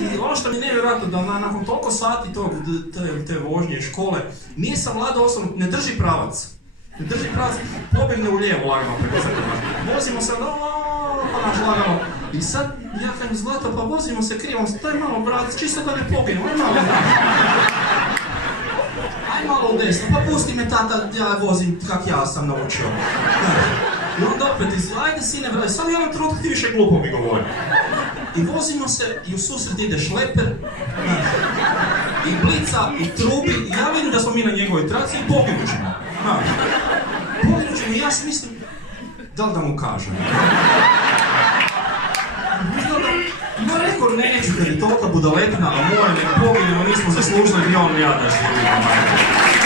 I ono što mi je nevjerojatno, da nakon toliko sati te vožnje škole, nije savladao osobno, ne drži pravac. Ne drži pravac, pobjegne u lijevo lagano preko sebe. Vozimo se, pa naš lagano. I sad, ja kažem, Zlato, pa vozimo se krivom, to je malo, brat, čisto da ne poginu, aj malo. Aj malo u desno, pa pusti me tata, ja vozim kak ja sam naučio. I onda opet, ajde sine, brate, samo jedan trenutak ti više glupo mi govori. I vozimo se i u susret ide šleper, i blica, i trubi, i ja vidim da smo mi na njegovoj traci i poginut ćemo. Poginut ćemo i ja si mislim, da li da mu kažem? Ja rekao, neću, kad je tolika budaletina, a moja ne poginemo, nismo zaslužili ni on ni ja da živimo.